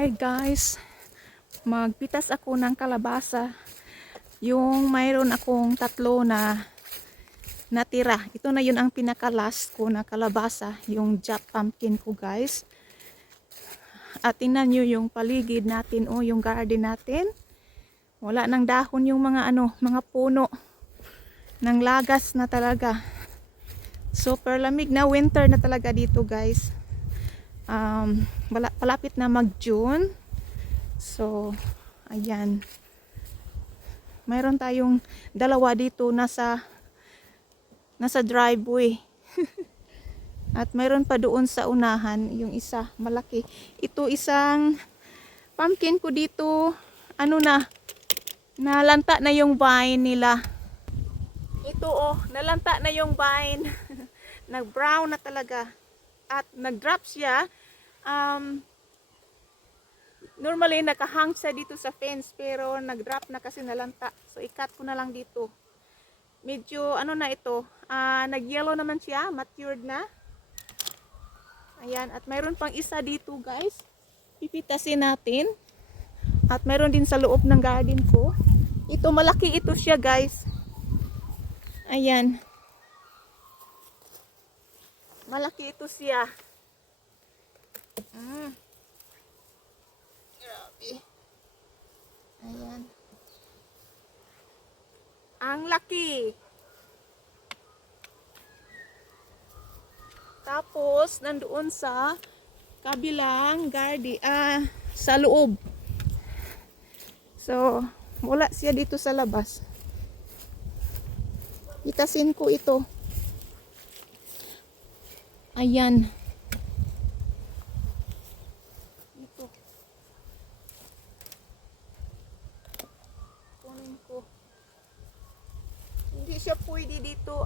Hi guys, magpitas ako ng kalabasa. Yung mayroon akong tatlo na natira. Ito na yun ang pinaka-last ko na kalabasa, yung Jap pumpkin ko guys. At tingnan nyo yung paligid natin, yung garden natin. Wala nang dahon yung mga mga puno. Nang lagas na talaga. Super lamig na, winter na talaga dito guys. Palapit na mag-June. So, ayan. Mayroon tayong dalawa dito nasa driveway. At mayroon pa doon sa unahan, yung isa malaki. Ito isang pumpkin ko dito, nalanta na yung vine nila. Ito nalanta na yung vine. Nag-brown na talaga. At nag-drop siya. Normally nakahang siya dito sa fence pero nag-drop na kasi nalanta. So i-cut ko na lang dito. Medyo na ito, nag-yellow naman siya, matured na. Ayan, at mayroon pang isa dito guys. Pipitasin natin. At mayroon din sa loob ng garden ko. Ito malaki ito siya guys. Ayan. Malaki ito siya. Grabe. Ayan. Ang laki. Tapos, nandoon sa kabilang garden, sa loob. So, wala siya dito sa labas. Itasin ko ito. Ayan. Ito. Kunin ko. Hindi siya pwede dito,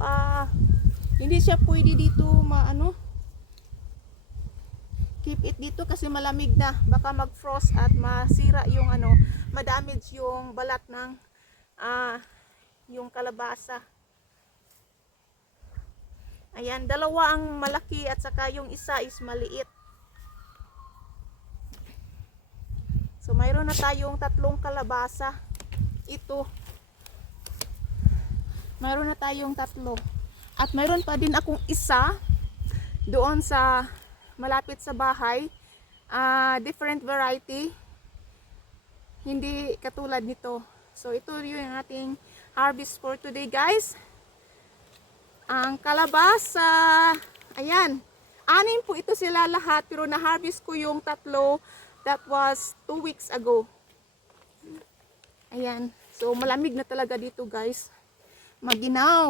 keep it dito kasi malamig na. Baka mag-frost at masira yung madamage yung balat ng yung kalabasa. Ayan, dalawa ang malaki at saka yung isa is maliit. So mayroon na tayong tatlong kalabasa. Ito. Mayroon na tayong tatlo. At mayroon pa din akong isa doon sa malapit sa bahay. Different variety. Hindi katulad nito. So ito yung ating harvest for today guys. Ang kalabasa. Ayan. 6 po ito sila lahat pero na-harvest ko yung tatlo. That was 2 weeks ago. Ayan. So malamig na talaga dito guys. Maginaw.